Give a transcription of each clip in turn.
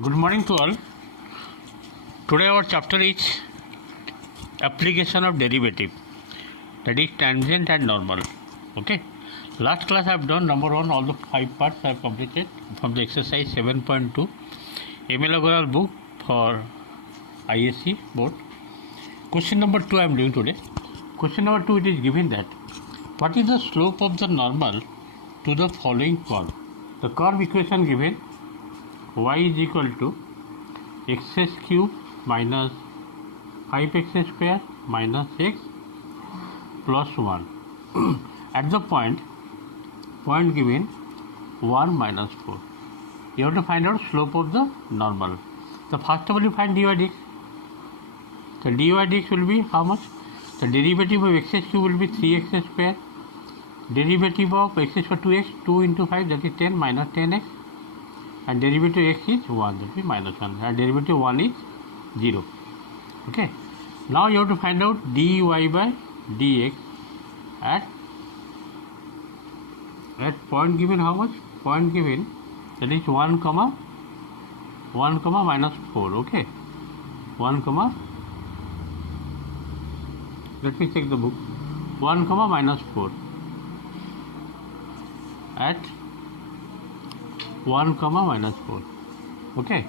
Good morning to all. Today our chapter is application of derivative, that is tangent and normal. Okay. Last class I have done number 1, all the 5 parts I have completed from the exercise 7.2 ML Agarwal book for ISC board. Question number 2 I am doing today. Question number 2, it is given that what is the slope of the normal to the following curve? The curve equation given y is equal to x cube minus 5x square minus x plus 1 at the point given 1 minus 4. You have to find out slope of the normal. So first of all you find dy dx. So dy dx will be how much? The derivative of x cube will be 3x square. Derivative of x square 2x, 2 into 5, that is 10 minus 10x. And derivative x is 1, that is minus 1, and derivative 1 is 0. Okay. Now you have to find out dy by dx at point given how much? Point given, that is 1 comma minus 4. Okay. 1 comma, let me check the book. 1 comma minus 4 at 1 comma minus 4. Okay.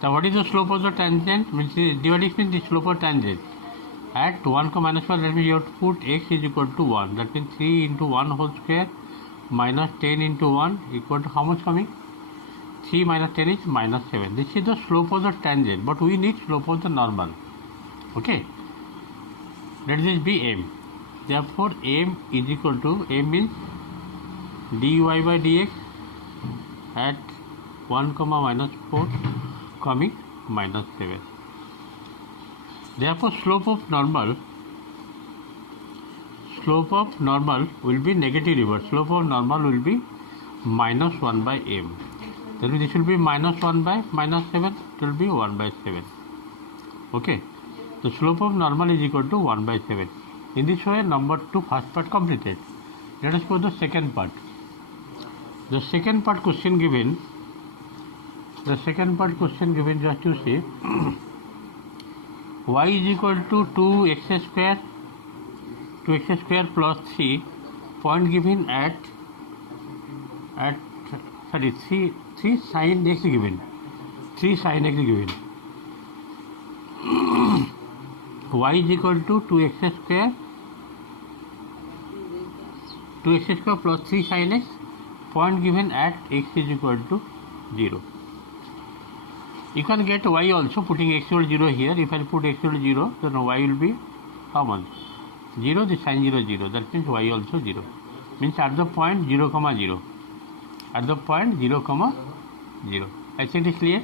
So what is the slope of the tangent? Means dy dx means the slope of tangent at 1 comma minus 4. That means you have to put x is equal to 1. That means 3 into 1 whole square minus 10 into 1 equal to how much coming? 3 minus 10 is minus 7. This is the slope of the tangent, but we need slope of the normal. Okay. Let this be m. Therefore m is equal to, m means dy by dx at 1 comma minus 4 coming minus 7. Therefore slope of normal will be negative reverse. Slope of normal will be minus 1 by m. Then this will be minus 1 by minus 7, it will be 1 by 7. Okay. The slope of normal is equal to 1 by 7. In this way number 2 first part completed. Let us go to the second part. The second part question given, just you see y is equal to 2x square plus 3, point given at 3 sin x given, 3 sin x given. Y is equal to 2x square plus 3 sin x, point given at x is equal to 0. You can get y also putting x equal to 0 here. If I put x equal to 0, then y will be how much? 0, the sin 0, 0. That means y also 0. Means at the point 0, 0. At the point 0, 0. I think it is clear.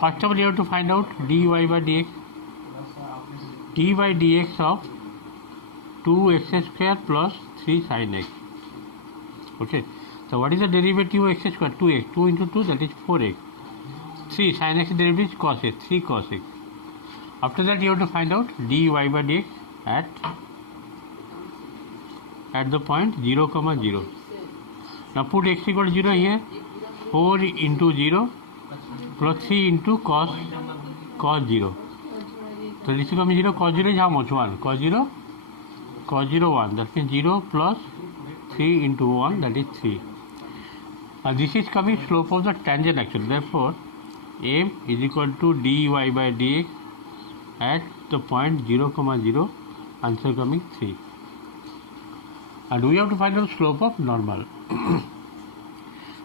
First of all, you have to find out dy by dx. dy by dx of 2x square plus 3 sin x. Okay. So what is the derivative of x square? 2x. 2 into 2, that is 4x. 3 sin x derivative is cos x. 3 cos x. After that you have to find out dy by dx at the point 0, 0. Now put x equal to 0 here. 4 into 0 plus 3 into cos 0. So this is coming 0. Cos 0 is how much? 1. Cos 0 1. That means 0 plus 3 into 1, that is 3. This is coming slope of the tangent actually. Therefore m is equal to dy by dx at the point 0, 0, answer coming 3. And we have to find out slope of normal.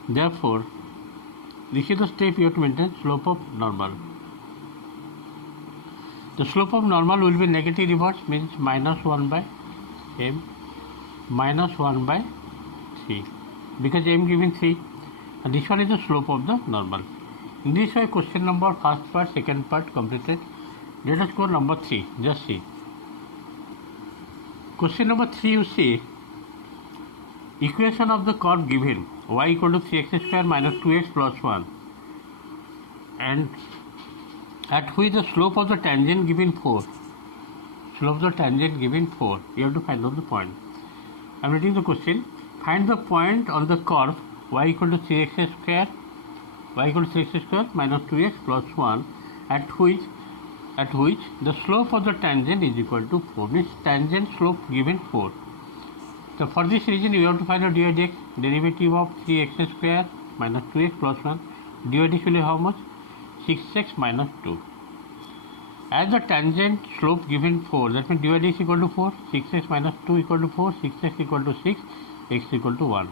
Therefore this is the step you have to maintain, slope of normal. The slope of normal will be negative reverse, means minus 1 by m, minus 1 by 3, because m given 3, and this one is the slope of the normal. In this way question number first part, second part completed. Let us go number 3. Just see. Question number 3, you see equation of the curve given y equal to 3x square minus 2x plus 1, and at which the slope of the tangent given 4. Slope of the tangent given 4. You have to find out the point. I am reading the question. Find the point on the curve y equal to 3x square y equal to 3x square minus 2x plus 1 at which the slope of the tangent is equal to 4. Means tangent slope given 4. So for this reason we have to find out dy dx, derivative of 3x square minus 2x plus 1. Dy dx will be how much? 6x minus 2. As the tangent slope given 4, that means dy dx equal to 4, 6x minus 2 equal to 4, 6x equal to 6, x equal to 1.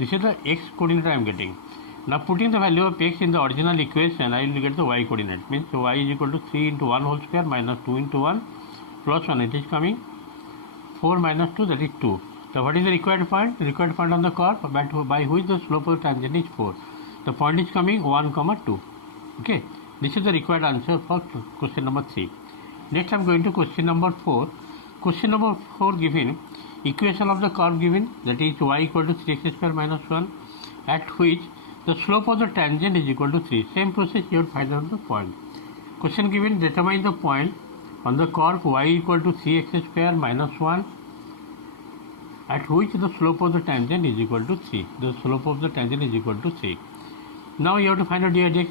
This is the x coordinate I am getting. Now putting the value of x in the original equation, I will get the y coordinate. Means y is equal to 3 into 1 whole square minus 2 into 1 plus 1. It is coming 4 minus 2, that is 2. So what is the required point? The required point on the curve by which the slope of the tangent is 4. The point is coming 1, 2. Okay. This is the required answer for question number 3. Next I am going to question number 4. Question number 4 given equation of the curve given, that is y equal to 3x square minus 1, at which the slope of the tangent is equal to 3. Same process you have to find out the point. Question given, determine the point on the curve y equal to 3x square minus 1 at which the slope of the tangent is equal to 3. The slope of the tangent is equal to 3. Now you have to find out dy dx.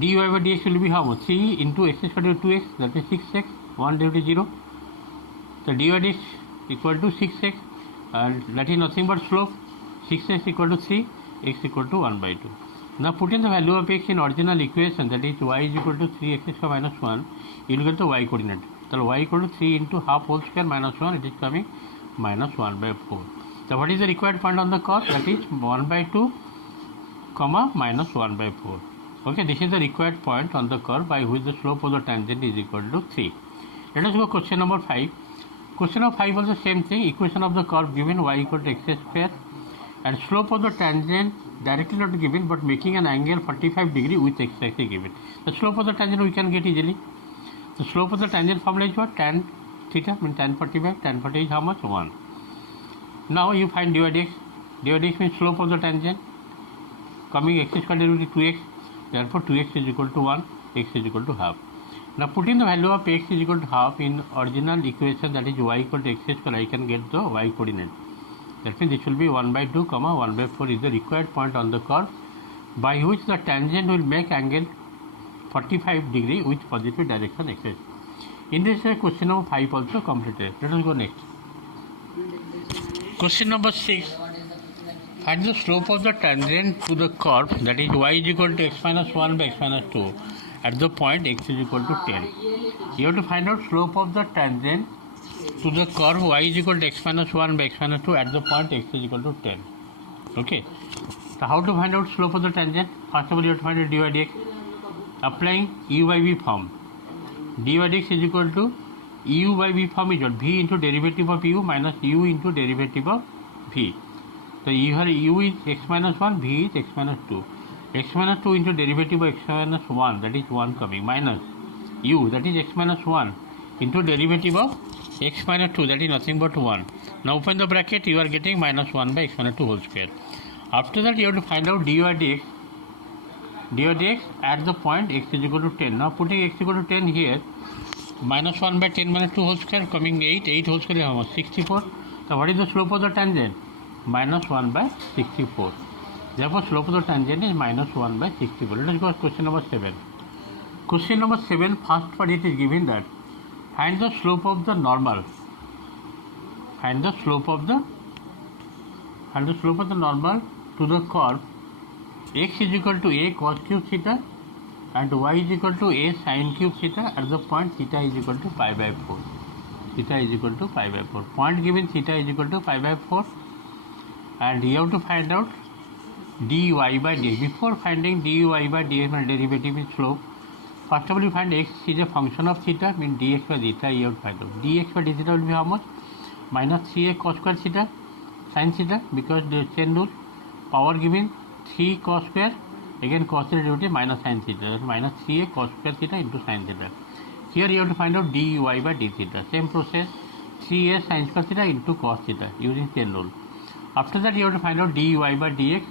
dy by dx will be how much? 3 into x square to 2x, that is 6x, 1 divided 0. So dy dx equal to 6x, and that is nothing but slope. 6x equal to 3, x equal to 1 by 2. Now put in the value of x in original equation, that is y is equal to 3x square minus 1, you will get the y coordinate. So y equal to 3 into half whole square minus 1, it is coming minus 1 by 4. So what is the required point on the curve? That is 1 by 2, comma minus 1 by 4. Okay, this is the required point on the curve by which the slope of the tangent is equal to 3. Let us go question number 5. Question number 5 was the same thing. Equation of the curve given y equal to x square and slope of the tangent directly not given but making an angle 45 degree with x axis given. The slope of the tangent we can get easily. The slope of the tangent formula is what? Tan theta, means tan 45. Tan 40 is how much? 1. Now you find dy dx. Dy dx means slope of the tangent coming x square derivative 2x. Therefore 2x is equal to 1, x is equal to half. Now putting the value of x is equal to half in original equation, that is y equal to x square, I can get the y coordinate. That means this will be 1 by 2, 1 by 4 is the required point on the curve by which the tangent will make angle 45 degree with positive direction axis. In this way question number 5 also completed. Let us go next. Question number 6. Find the slope of the tangent to the curve, that is y is equal to x minus 1 by x minus 2 at the point x is equal to 10. You have to find out slope of the tangent to the curve y is equal to x minus 1 by x minus 2 at the point x is equal to 10. Okay. So how to find out slope of the tangent? First of all you have to find out dy dx. Applying u by v form. Dy dx is equal to u by v form is what? V into derivative of u minus u into derivative of v. So here u is x minus 1, v is x minus 2. X minus 2 into derivative of x minus 1, that is 1 coming, minus u, that is x minus 1 into derivative of x minus 2, that is nothing but 1. Now open the bracket, you are getting minus 1 by x minus 2 whole square. After that you have to find out dy dx. Dy dx at the point x is equal to 10. Now putting x equal to 10 here, minus 1 by 10 minus 2 whole square coming 8. 8 whole square is how much? 64. So what is the slope of the tangent? Minus 1 by 64. Therefore slope of the tangent is minus 1 by 64. Let us go to question number 7. Question number 7, first part it is given that find the slope of the normal. Find the slope of the normal to the curve x is equal to a cos cube theta and y is equal to a sin cube theta at the point theta is equal to pi by 4. Theta is equal to pi by 4. Point given theta is equal to pi by 4. And you have to find out dy by dx. Before finding dy by dx and derivative in slope, first of all you find x is a function of theta, means dx by theta you have to find out. Dx by d theta will be how much? Minus 3a cos square theta sin theta, because the chain rule. Power given 3 cos square, again cos theta derivative minus sin theta, that is minus 3a cos square theta into sin theta. Here you have to find out dy by d theta. Same process, 3a sin square theta into cos theta using chain rule. After that you have to find out dy by dx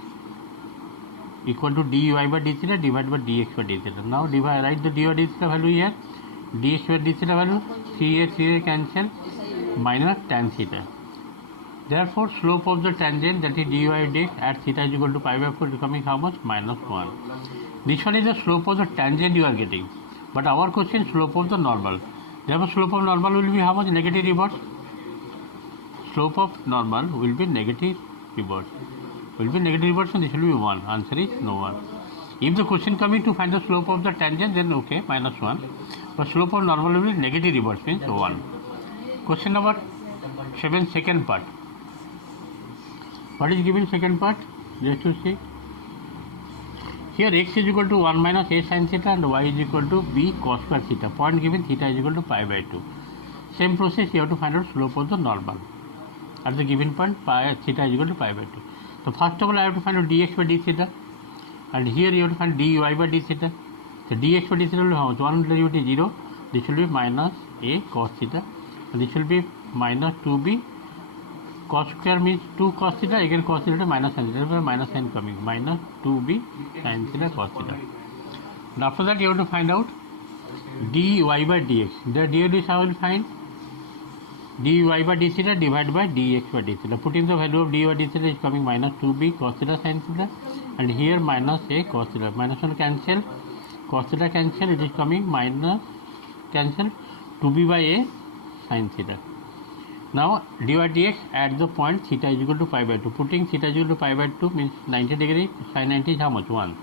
equal to dy by d theta divided by dx by d theta. Now write the dy by d theta value here. dx by d theta value 3a cancel minus tan theta. Therefore, slope of the tangent, that is dy by dx at theta is equal to pi by 4, becoming how much? Minus 1. This one is the slope of the tangent you are getting. But our question, slope of the normal. Therefore, slope of normal will be how much? Negative reverse. Slope of normal will be negative reverse. Will be negative reverse, and this will be 1. Answer is no 1. If the question coming to find the slope of the tangent, then okay, minus 1. But slope of normal will be negative reverse, means 1. Question number 7, second part. What is given second part? Just to see. Here x is equal to 1 minus a sin theta and y is equal to b cos square theta. Point given, theta is equal to pi by 2. Same process, you have to find out slope of the normal. At the given point, theta is equal to pi by 2. So first of all, I have to find out dx by d theta. And here you have to find dy by d theta. So dx by d theta will be how much? 1 derivative 0. This will be minus a cos theta. And this will be minus 2b cos square, means 2 cos theta, again cos theta minus sin theta, minus sin coming, minus 2b sin theta cos theta. And after that you have to find out dy by dx. The dx I will find dy by d theta divided by dx by d theta. Putting the value of dy by d theta is coming minus 2b cos theta sin theta, and here minus a cos theta. Minus 1 cancel, cos theta cancel, it is coming minus cancel 2b by a sin theta. Now dy by dx at the point theta is equal to pi by 2. Putting theta is equal to pi by 2 means 90 degree, sin 90 is how much? 1.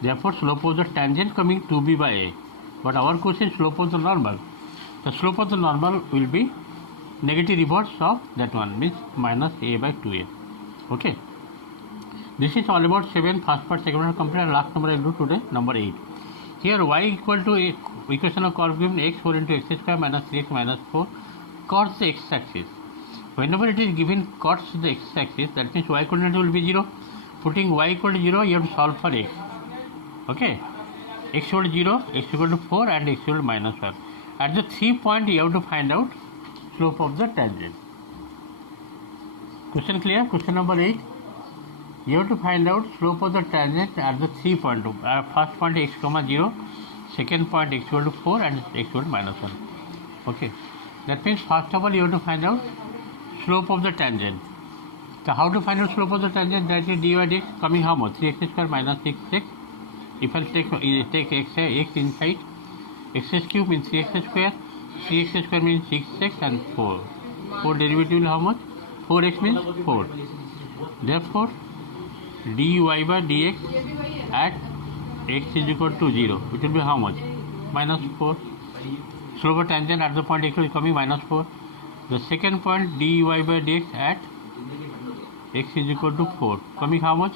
Therefore, slope of the tangent coming 2b by a. But our question, slope of the normal. The slope of the normal will be negative reverse of that one, means minus a by 2a. Okay. This is all about 7, first part, second part complete, and last number I will do today, number 8. Here y equal to a equation of curve given x4 into x square minus 3x minus 4 cuts the x-axis. Whenever it is given cuts the x-axis, that means y coordinate will be 0. Putting y equal to 0, you have to solve for x. Okay. X equal to 0, x equal to 4, and x equal to minus 1. At the 3 point, you have to find out slope of the tangent. Question clear? Question number 8. You have to find out slope of the tangent at the 3 point. First point x comma 0, second point x equal to 4, and x equal to minus 1. Okay. That means first of all you have to find out slope of the tangent. So how to find out slope of the tangent? That is dy by dx coming how much? 3x square minus 6x. If I take x inside, x cube means 3x square. 3x square means 6x and 4. 4 derivative will how much? 4x means 4. Therefore, dy by dx at x is equal to 0, which will be how much? Minus 4. Slope of tangent at the point x is coming minus 4. The second point dy by dx at x is equal to 4, coming how much?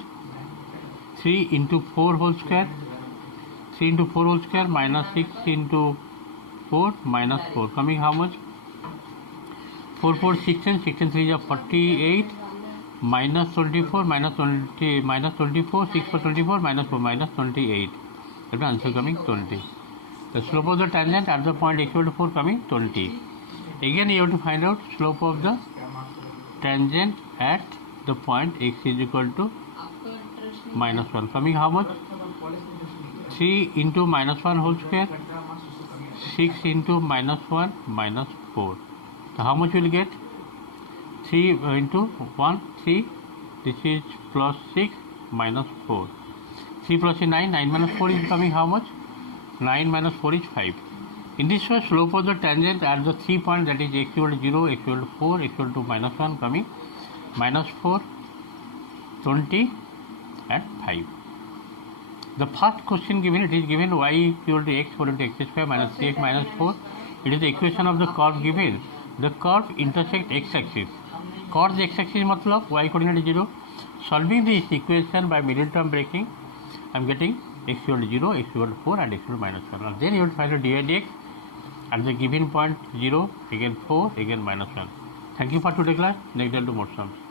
3 into 4 whole square. 3 into 4 whole square minus 6 into 4 minus 4, coming how much? 4 4 16, 16 3 is 48, minus 24 minus 20 minus 24, 6 for 24 minus 4 minus 28. That answer coming 20. The slope of the tangent at the point x equal to 4 coming 20. Again you have to find out slope of the tangent at the point x is equal to minus 1, coming how much? 3 into minus 1 whole square, 6 into minus 1 minus 4. So how much will you get? 3 into 1, 3. This is plus 6 minus 4. 3 plus 9, 9 minus 4 is coming how much? 9 minus 4 is 5. In this way, slope of the tangent at the 3 point, that is x equal to 0, x equal to 4, x equal to minus 1 coming minus 4, 20 and 5. The first question given, it is given y equal to x4 into x square minus 3x minus 4. It is the equation of the curve given. The curve intersect x-axis. Curve the x-axis matlab y coordinate 0. Solving this equation by middle term breaking, I am getting x equal to 0, x equal to 4, and x equal to minus 1. And then you will find out dy dx at the given point 0, again 4, again minus 1. Thank you for today's class. Next day I'll do more sums.